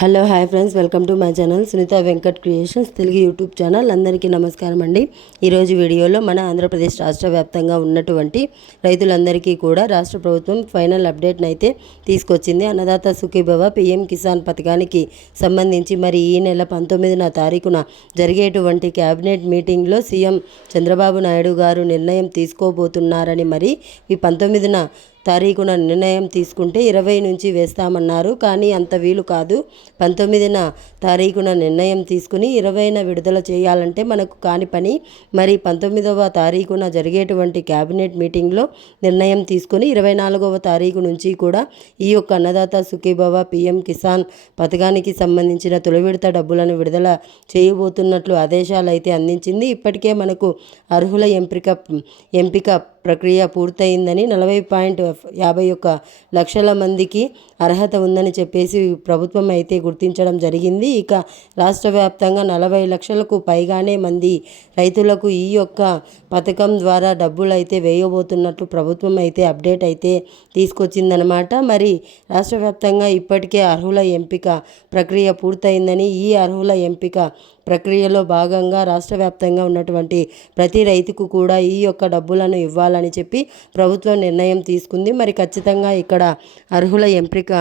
Hello hi friends. Welcome to my channel Sunitha Venkat creations Telugu YouTube channel. అందరికీ నమస్కారం అండి. ఈరోజు వీడియోలో మన ఆంధ్రప్రదేశ్ రాష్ట్ర వ్యాప్తంగా ఉన్నటువంటి రైతులందరికీ కూడా రాష్ట్ర ప్రభుత్వం ఫైనల్ అప్డేట్ని అయితే తీసుకొచ్చింది. అన్నదాత సుఖీభవ పిఎం కిసాన్ పథకానికి సంబంధించి మరి ఈ నెల పంతొమ్మిదిన తారీఖున జరిగేటువంటి క్యాబినెట్ మీటింగ్లో సీఎం చంద్రబాబు నాయుడు గారు నిర్ణయం తీసుకోబోతున్నారని మరి ఈ పంతొమ్మిదిన తారీఖున నిర్ణయం తీసుకుంటే ఇరవై నుంచి వేస్తామన్నారు. కానీ అంత వీలు కాదు. పంతొమ్మిదిన తారీఖున నిర్ణయం తీసుకుని ఇరవైన విడుదల చేయాలంటే మనకు కాని పని. మరి పంతొమ్మిదవ తారీఖున జరిగేటువంటి క్యాబినెట్ మీటింగ్లో నిర్ణయం తీసుకుని ఇరవై నాలుగవ తారీఖు నుంచి కూడా ఈ యొక్క అన్నదాత సుఖీభవ పిఎం కిసాన్ పథకానికి సంబంధించిన తొలి విడత డబ్బులను విడుదల చేయబోతున్నట్లు ఆదేశాలు అయితే అందించింది. ఇప్పటికే మనకు అర్హుల ఎంపిక ఎంపిక ప్రక్రియ పూర్తయిందని నలభై పాయింట్ యాభై ఒక్క లక్షల మందికి అర్హత ఉందని చెప్పేసి ప్రభుత్వం అయితే గుర్తించడం జరిగింది. ఇక రాష్ట్ర వ్యాప్తంగా నలభై లక్షలకు పైగానే మంది రైతులకు ఈ యొక్క పథకం ద్వారా డబ్బులు అయితే వేయబోతున్నట్లు ప్రభుత్వం అయితే అప్డేట్ అయితే తీసుకొచ్చిందనమాట మరి రాష్ట్ర వ్యాప్తంగా ఇప్పటికే అర్హుల ఎంపిక ప్రక్రియ పూర్తయిందని ఈ అర్హుల ఎంపిక ప్రక్రియలో భాగంగా రాష్ట్ర వ్యాప్తంగా ఉన్నటువంటి ప్రతి రైతుకు కూడా ఈ యొక్క డబ్బులను ఇవ్వాలని చెప్పి ప్రభుత్వం నిర్ణయం తీసుకుంది. మరి ఖచ్చితంగా ఇక్కడ అర్హుల ఎంపిక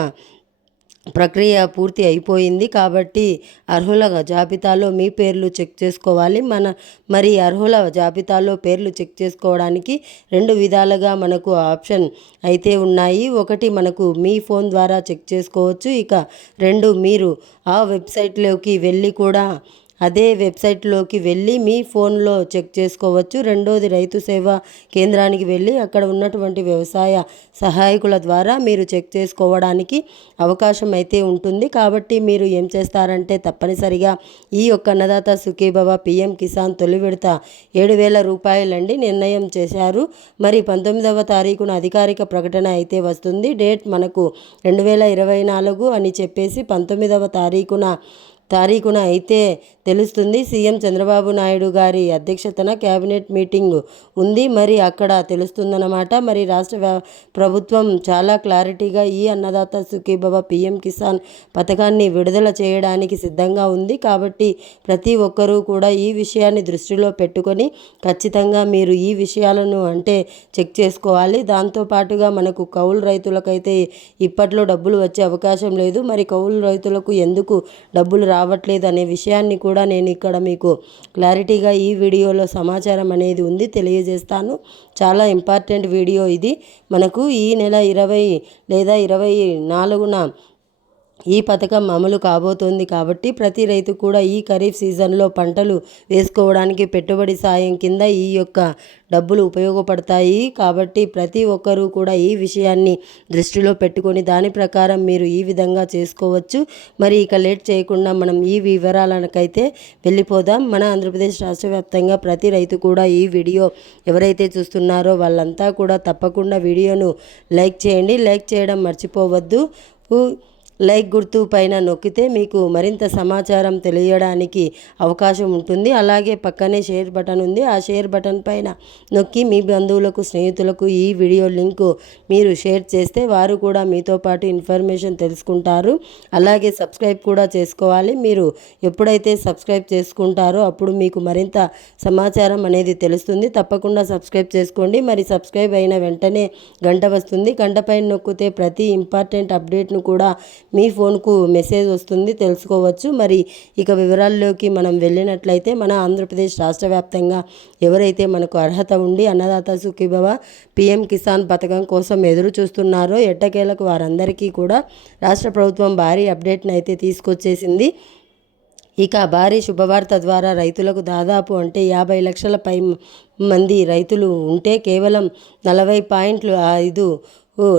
ప్రక్రియ పూర్తి అయిపోయింది కాబట్టి అర్హుల జాబితాలో మీ పేర్లు చెక్ చేసుకోవాలి. మన మరి అర్హుల జాబితాలో పేర్లు చెక్ చేసుకోవడానికి రెండు విధాలుగా మనకు ఆప్షన్ అయితే ఉన్నాయి. ఒకటి మనకు మీ ఫోన్ ద్వారా చెక్ చేసుకోవచ్చు. ఇక రెండు మీరు ఆ వెబ్సైట్లోకి వెళ్ళి కూడా అదే వెబ్సైట్లోకి వెళ్ళి మీ ఫోన్లో చెక్ చేసుకోవచ్చు. రెండోది రైతు సేవా కేంద్రానికి వెళ్ళి అక్కడ ఉన్నటువంటి వ్యవసాయ సహాయకుల ద్వారా మీరు చెక్ చేసుకోవడానికి అవకాశం అయితే ఉంటుంది. కాబట్టి మీరు ఏం చేస్తారంటే తప్పనిసరిగా ఈ యొక్క అన్నదాత సుఖీబాబా పిఎం కిసాన్ తొలి విడత ఏడు వేల రూపాయలండి నిర్ణయం చేశారు. మరి పంతొమ్మిదవ తారీఖున అధికారిక ప్రకటన అయితే వస్తుంది. డేట్ మనకు రెండు వేల ఇరవై నాలుగు అని చెప్పేసి పంతొమ్మిదవ తారీఖున తారీఖున అయితే తెలుస్తుంది. సీఎం చంద్రబాబు నాయుడు గారి అధ్యక్షతన కేబినెట్ మీటింగ్ ఉంది. మరి అక్కడ తెలుస్తుందన్నమాట. మరి రాష్ట్ర ప్రభుత్వం చాలా క్లారిటీగా ఈ అన్నదాత సుఖీభవ పిఎం కిసాన్ పథకాన్ని విడుదల చేయడానికి సిద్ధంగా ఉంది. కాబట్టి ప్రతి ఒక్కరూ కూడా ఈ విషయాన్ని దృష్టిలో పెట్టుకొని ఖచ్చితంగా మీరు ఈ విషయాలను అంటే చెక్ చేసుకోవాలి. దాంతోపాటుగా మనకు కౌలు రైతులకైతే ఇప్పట్లో డబ్బులు వచ్చే అవకాశం లేదు. మరి కౌలు రైతులకు ఎందుకు డబ్బులు రా రావట్లేదు అనే విషయాన్ని కూడా నేను ఇక్కడ మీకు క్లారిటీగా ఈ వీడియోలో సమాచారం అనేది ఉంది. తెలియజేస్తాను. చాలా ఇంపార్టెంట్ వీడియో ఇది. మనకు ఈ నెల ఇరవై లేదా ఇరవై నాలుగున ఈ పథకం అమలు కాబోతోంది కాబట్టి ప్రతి రైతు కూడా ఈ ఖరీఫ్ సీజన్లో పంటలు వేసుకోవడానికి పెట్టుబడి సాయం కింద ఈ యొక్క డబ్బులు ఉపయోగపడతాయి. కాబట్టి ప్రతి ఒక్కరూ కూడా ఈ విషయాన్ని దృష్టిలో పెట్టుకొని దాని ప్రకారం మీరు ఈ విధంగా చేసుకోవచ్చు. మరి ఇక లేట్ చేయకుండా మనం ఈ వివరాలకైతే వెళ్ళిపోదాం. మన ఆంధ్రప్రదేశ్ రాష్ట్ర వ్యాప్తంగా ప్రతి రైతు కూడా ఈ వీడియో ఎవరైతే చూస్తున్నారో వాళ్ళంతా కూడా తప్పకుండా వీడియోను లైక్ చేయండి. లైక్ చేయడం మర్చిపోవద్దు. లైక్ గుర్తు పైన నొక్కితే మీకు మరింత సమాచారం తెలియడానికి అవకాశం ఉంటుంది. అలాగే పక్కనే షేర్ బటన్ ఉంది. ఆ షేర్ బటన్ పైన నొక్కి మీ బంధువులకు స్నేహితులకు ఈ వీడియో లింకు మీరు షేర్ చేస్తే వారు కూడా మీతో పాటు ఇన్ఫర్మేషన్ తెలుసుకుంటారు. అలాగే సబ్స్క్రైబ్ కూడా చేసుకోవాలి. మీరు ఎప్పుడైతే సబ్స్క్రైబ్ చేసుకుంటారో అప్పుడు మీకు మరింత సమాచారం అనేది తెలుస్తుంది. తప్పకుండా సబ్స్క్రైబ్ చేసుకోండి. మరి సబ్స్క్రైబ్ అయిన వెంటనే గంట వస్తుంది. గంట పైన నొక్కితే ప్రతి ఇంపార్టెంట్ అప్డేట్ను కూడా మీ ఫోన్కు మెసేజ్ వస్తుంది తెలుసుకోవచ్చు. మరి ఇక వివరాల్లోకి మనం వెళ్ళినట్లయితే మన ఆంధ్రప్రదేశ్ రాష్ట్ర వ్యాప్తంగా ఎవరైతే మనకు అర్హత ఉండి అన్నదాత సుఖీభవ పిఎం కిసాన్ పథకం కోసం ఎదురు చూస్తున్నారో ఎట్టకేలకు వారందరికీ కూడా రాష్ట్ర ప్రభుత్వం భారీ అప్డేట్ని అయితే తీసుకొచ్చేసింది. ఇక భారీ శుభవార్త ద్వారా రైతులకు దాదాపు అంటే యాభై లక్షల పై మంది రైతులు ఉంటే కేవలం నలభై పాయింట్లు ఐదు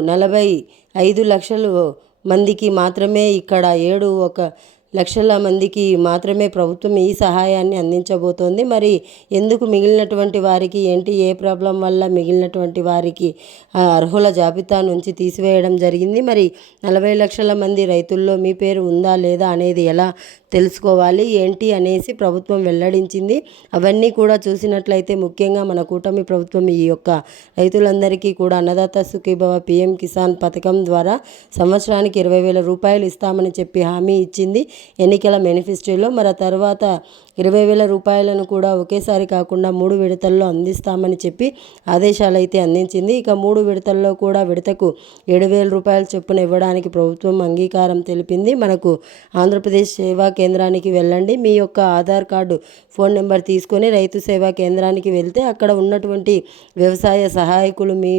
నలభై ఐదు లక్షలు మందికి మాత్రమే ఇక్కడ ఏడు ఒక లక్షల మందికి మాత్రమే ప్రభుత్వం ఈ సహాయాన్ని అందించబోతోంది. మరి ఎందుకు మిగిలినటువంటి వారికి ఏంటి ఏ ప్రాబ్లం వల్ల మిగిలినటువంటి వారికి అర్హుల జాబితా నుంచి తీసివేయడం జరిగింది? మరి నలభై లక్షల మంది రైతుల్లో మీ పేరు ఉందా లేదా అనేది ఎలా తెలుసుకోవాలి. ఏంటి అనేసి ప్రభుత్వం వెల్లడించింది. అవన్నీ కూడా చూసినట్లయితే ముఖ్యంగా మన కూటమి ప్రభుత్వం ఈ యొక్క రైతులందరికీ కూడా అన్నదాత సుఖీభవ పిఎం కిసాన్ పథకం ద్వారా సంవత్సరానికి ఇరవై వేల రూపాయలు ఇస్తామని చెప్పి హామీ ఇచ్చింది. ఎన్నికల మేనిఫెస్టోలో మరి తర్వాత ఇరవై వేల రూపాయలను కూడా ఒకేసారి కాకుండా మూడు విడతల్లో అందిస్తామని చెప్పి ఆదేశాలు అయితే అందించింది. ఇక మూడు విడతల్లో కూడా విడతకు ఏడు వేల రూపాయల చొప్పున ఇవ్వడానికి ప్రభుత్వం అంగీకారం తెలిపింది. మనకు ఆంధ్రప్రదేశ్ సేవా కేంద్రానికి వెళ్ళండి. మీ యొక్క ఆధార్ కార్డు ఫోన్ నెంబర్ తీసుకొని రైతు సేవా కేంద్రానికి వెళ్తే అక్కడ ఉన్నటువంటి వ్యవసాయ సహాయకులు మీ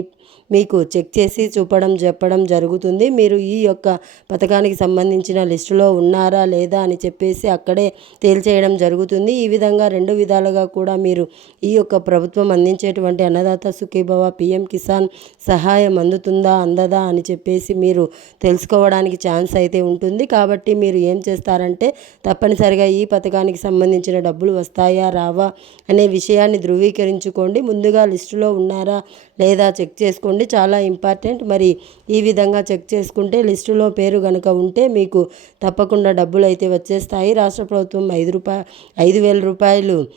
మీకు చెక్ చేసి చూపడం చెప్పడం జరుగుతుంది. మీరు ఈ యొక్క పథకానికి సంబంధించిన లిస్టులో ఉన్నారా లేదా అని చెప్పేసి అక్కడే తేల్చేయడం జరుగుతుంది. ఈ విధంగా రెండు విధాలుగా కూడా మీరు ఈ యొక్క ప్రభుత్వం అందించేటువంటి అన్నదాత సుఖీభవ పిఎం కిసాన్ సహాయం అందుతుందా అందదా అని చెప్పేసి మీరు తెలుసుకోవడానికి ఛాన్స్ అయితే ఉంటుంది. కాబట్టి మీరు ఏం చేస్తారంటే తప్పనిసరిగా ఈ పథకానికి సంబంధించిన డబ్బులు వస్తాయా రావా అనే విషయాన్ని ధృవీకరించుకోండి. ముందుగా లిస్టులో ఉన్నారా లేదా చెక్ చేసుకోండి చాలా ఇంపార్టెంట్. మరి ఈ విధంగా చెక్ చేసుకుంటే లిస్టులో పేరు కనుక ఉంటే మీకు తప్పకుండా డబ్బులు అయితే వచ్చేస్తాయి. రాష్ట్ర ప్రభుత్వం ఐదు రూపాయ ఐదు వేల రూపాయలు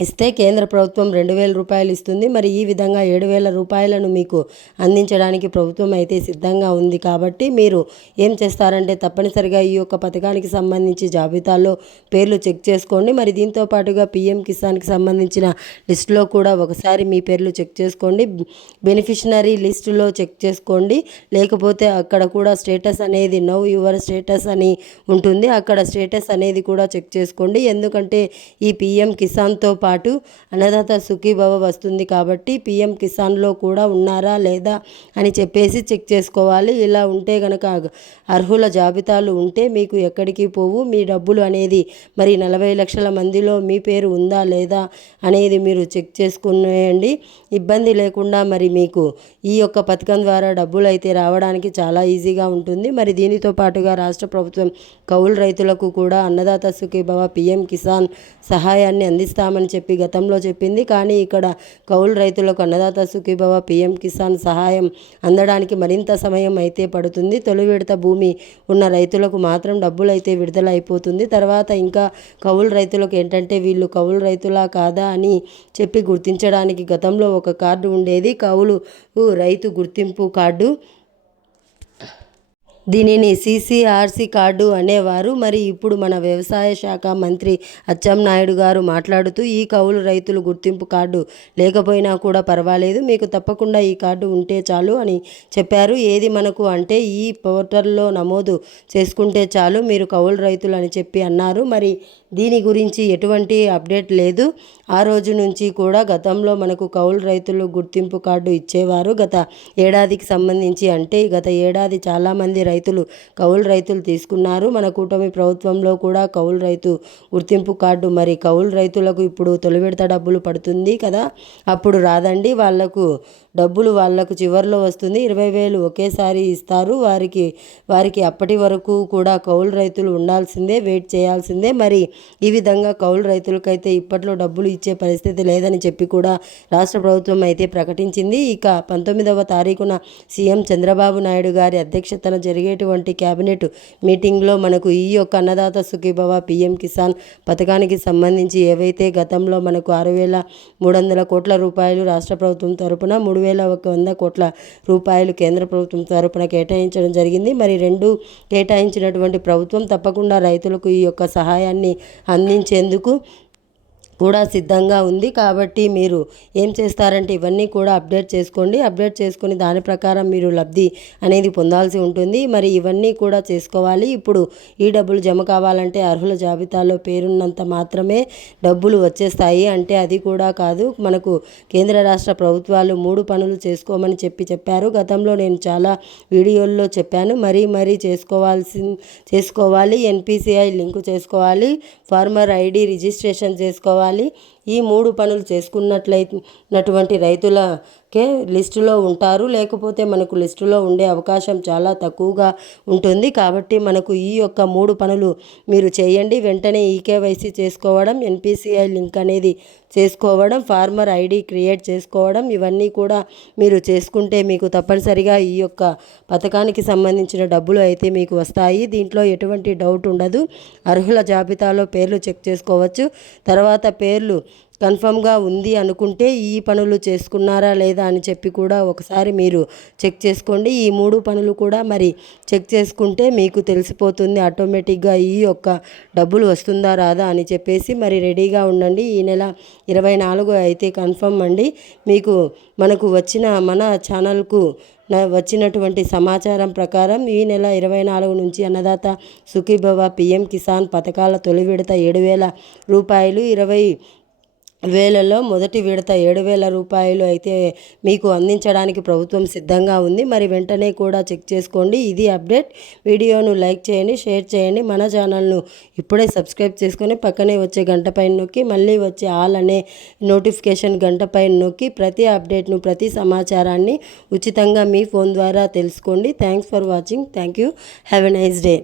ఇస్తే కేంద్ర ప్రభుత్వం రెండు వేల రూపాయలు ఇస్తుంది. మరి ఈ విధంగా ఏడు వేల రూపాయలను మీకు అందించడానికి ప్రభుత్వం అయితే సిద్ధంగా ఉంది కాబట్టి మీరు ఏం చేస్తారంటే తప్పనిసరిగా ఈ యొక్క పథకానికి సంబంధించి జాబితాలో పేర్లు చెక్ చేసుకోండి. మరి దీంతో పాటుగా పిఎం కిసాన్కి సంబంధించిన లిస్టులో కూడా ఒకసారి మీ పేర్లు చెక్ చేసుకోండి. బెనిఫిషనరీ లిస్టులో చెక్ చేసుకోండి. లేకపోతే అక్కడ కూడా స్టేటస్ అనేది నవ్ యువర్ స్టేటస్ అని ఉంటుంది. అక్కడ స్టేటస్ అనేది కూడా చెక్ చేసుకోండి. ఎందుకంటే ఈ పిఎం కిసాన్తో పాటు అన్నదాత సుఖీభవ వస్తుంది కాబట్టి పిఎం కిసాన్లో కూడా ఉన్నారా లేదా అని చెప్పేసి చెక్ చేసుకోవాలి. ఇలా ఉంటే కనుక అర్హుల జాబితాలు ఉంటే మీకు ఎక్కడికి పోవు మీ డబ్బులు అనేది మరి నలభై లక్షల మందిలో మీ పేరు ఉందా లేదా అనేది మీరు చెక్ చేసుకునేయండి. ఇబ్బంది లేకుండా మరి మీకు ఈ యొక్క పథకం ద్వారా డబ్బులు అయితే రావడానికి చాలా ఈజీగా ఉంటుంది. మరి దీనితో పాటుగా రాష్ట్ర ప్రభుత్వం కౌలు రైతులకు కూడా అన్నదాత సుఖీభవ పిఎం కిసాన్ సహాయాన్ని అందిస్తామని చెప్పి గతంలో చెప్పింది. కానీ ఇక్కడ కౌలు రైతులకు అన్నదాత సుఖీభవ పిఎం కిసాన్ సహాయం అందడానికి మరింత సమయం అయితే పడుతుంది. తొలి విడత భూమి ఉన్న రైతులకు మాత్రం డబ్బులు అయితే విడుదల అయిపోతుంది తర్వాత ఇంకా కౌలు రైతులకు ఏంటంటే వీళ్ళు కౌలు రైతులా కాదా అని చెప్పి గుర్తించడానికి గతంలో ఒక కార్డు ఉండేది. కౌలు రైతు గుర్తింపు కార్డు. దీనిని సీసీఆర్సీ కార్డు అనేవారు. మరి ఇప్పుడు మన వ్యవసాయ శాఖ మంత్రి అచ్చెన్నాయుడు గారు మాట్లాడుతూ ఈ కౌలు రైతులు గుర్తింపు కార్డు లేకపోయినా కూడా పర్వాలేదు. మీకు తప్పకుండా ఈ కార్డు ఉంటే చాలు అని చెప్పారు. ఏది మనకు అంటే ఈ పోర్టల్లో నమోదు చేసుకుంటే చాలు మీరు కౌలు రైతులు అని చెప్పి అన్నారు. మరి దీని గురించి ఎటువంటి అప్డేట్ లేదు. ఆ రోజు నుంచి కూడా గతంలో మనకు కౌలు రైతులు గుర్తింపు కార్డు ఇచ్చేవారు. గత ఏడాదికి సంబంధించి అంటే గత ఏడాది చాలామంది రైతులు రైతులు కౌలు రైతులు తీసుకున్నారు. మన కూటమి ప్రభుత్వంలో కూడా కౌలు రైతు గుర్తింపు కార్డు మరి కౌలు రైతులకు ఇప్పుడు తొలి విడత డబ్బులు పడుతుంది కదా. అప్పుడు రాదండి వాళ్ళకు డబ్బులు వాళ్ళకు చివరిలో వస్తుంది. ఇరవై వేలు ఒకేసారి ఇస్తారు. వారికి వారికి అప్పటి వరకు కూడా కౌలు రైతులు ఉండాల్సిందే వెయిట్ చేయాల్సిందే. మరి ఈ విధంగా కౌలు రైతులకైతే ఇప్పట్లో డబ్బులు ఇచ్చే పరిస్థితి లేదని చెప్పి కూడా రాష్ట్ర ప్రభుత్వం అయితే ప్రకటించింది. ఇక పంతొమ్మిదవ తారీఖున సీఎం చంద్రబాబు నాయుడు గారి అధ్యక్షతన జరిగేటువంటి కేబినెట్ మీటింగ్లో మనకు ఈ యొక్క అన్నదాత సుఖీభవ పిఎం కిసాన్ పథకానికి సంబంధించి ఏవైతే గతంలో మనకు ఆరు వేల మూడు వందల కోట్ల రూపాయలు రాష్ట్ర ప్రభుత్వం తరపున మూడు వేల ఒక వంద కోట్ల రూపాయలు కేంద్ర ప్రభుత్వం తరపున కేటాయించడం జరిగింది. మరి రెండు కేటాయించినటువంటి ప్రభుత్వం తప్పకుండా రైతులకు ఈ యొక్క సహాయాన్ని అందించేందుకు కూడా సిద్ధంగా ఉంది. కాబట్టి మీరు ఏం చేస్తారంటే ఇవన్నీ కూడా అప్డేట్ చేసుకోండి. అప్డేట్ చేసుకుని దాని ప్రకారం మీరు లబ్ధి అనేది పొందాల్సి ఉంటుంది. మరి ఇవన్నీ కూడా చేసుకోవాలి. ఇప్పుడు ఈ డబ్బులు జమ కావాలంటే అర్హుల జాబితాలో పేరున్నంత మాత్రమే డబ్బులు వచ్చేస్తాయి. అంటే అది కూడా కాదు. మనకు కేంద్ర రాష్ట్ర ప్రభుత్వాలు మూడు పనులు చేసుకోమని చెప్పి చెప్పారు. గతంలో నేను చాలా వీడియోల్లో చెప్పాను. మరీ మరీ చేసుకోవాల్సి చేసుకోవాలి. ఎన్పిసిఐ లింకు చేసుకోవాలి. ఫార్మర్ ఐడి రిజిస్ట్రేషన్ చేసుకోవాలి. দেওয়ালে ఈ మూడు పనులు చేసుకున్నట్లయినటువంటి రైతులకే లిస్టులో ఉంటారు. లేకపోతే మనకు లిస్టులో ఉండే అవకాశం చాలా తక్కువగా ఉంటుంది. కాబట్టి మనకు ఈ యొక్క మూడు పనులు మీరు చేయండి. వెంటనే ఈకేవైసీ చేసుకోవడం ఎన్పిసిఐ లింక్ అనేది చేసుకోవడం ఫార్మర్ ఐడి క్రియేట్ చేసుకోవడం ఇవన్నీ కూడా మీరు చేసుకుంటే మీకు తప్పనిసరిగా ఈ యొక్క పథకానికి సంబంధించిన డబ్బులు అయితే మీకు వస్తాయి. దీంట్లో ఎటువంటి డౌట్ ఉండదు. అర్హుల జాబితాలో పేర్లు చెక్ చేసుకోవచ్చు. తర్వాత పేర్లు కన్ఫర్మ్గా ఉంది అనుకుంటే ఈ పనులు చేసుకున్నారా లేదా అని చెప్పి కూడా ఒకసారి మీరు చెక్ చేసుకోండి. ఈ మూడు పనులు కూడా మరి చెక్ చేసుకుంటే మీకు తెలిసిపోతుంది ఆటోమేటిక్గా ఈ యొక్క డబ్బులు వస్తుందా రాదా అని చెప్పేసి మరి రెడీగా ఉండండి. ఈ నెల ఇరవై నాలుగు అయితే కన్ఫర్మ్ అండి. మీకు మనకు వచ్చిన మన ఛానల్కు వచ్చినటువంటి సమాచారం ప్రకారం ఈ నెల ఇరవై నాలుగు నుంచి అన్నదాత సుఖీభవ పిఎం కిసాన్ పథకాల తొలి విడత ఏడు వేల రూపాయలు ఇరవై వేలలో మొదటి విడత ఏడు వేల రూపాయలు అయితే మీకు అందించడానికి ప్రభుత్వం సిద్ధంగా ఉంది. మరి వెంటనే కూడా చెక్ చేసుకోండి. ఇది అప్డేట్. వీడియోను లైక్ చేయండి షేర్ చేయండి. మన ఛానల్ను ఇప్పుడే సబ్స్క్రైబ్ చేసుకొని పక్కనే వచ్చే గంట పైన నొక్కి మళ్ళీ వచ్చే ఆల్ అనే నోటిఫికేషన్ గంట పైన నొక్కి ప్రతి అప్డేట్ను ప్రతి సమాచారాన్ని ఉచితంగా మీ ఫోన్ ద్వారా తెలుసుకోండి. Thanks for watching. Thank you. Have a nice day.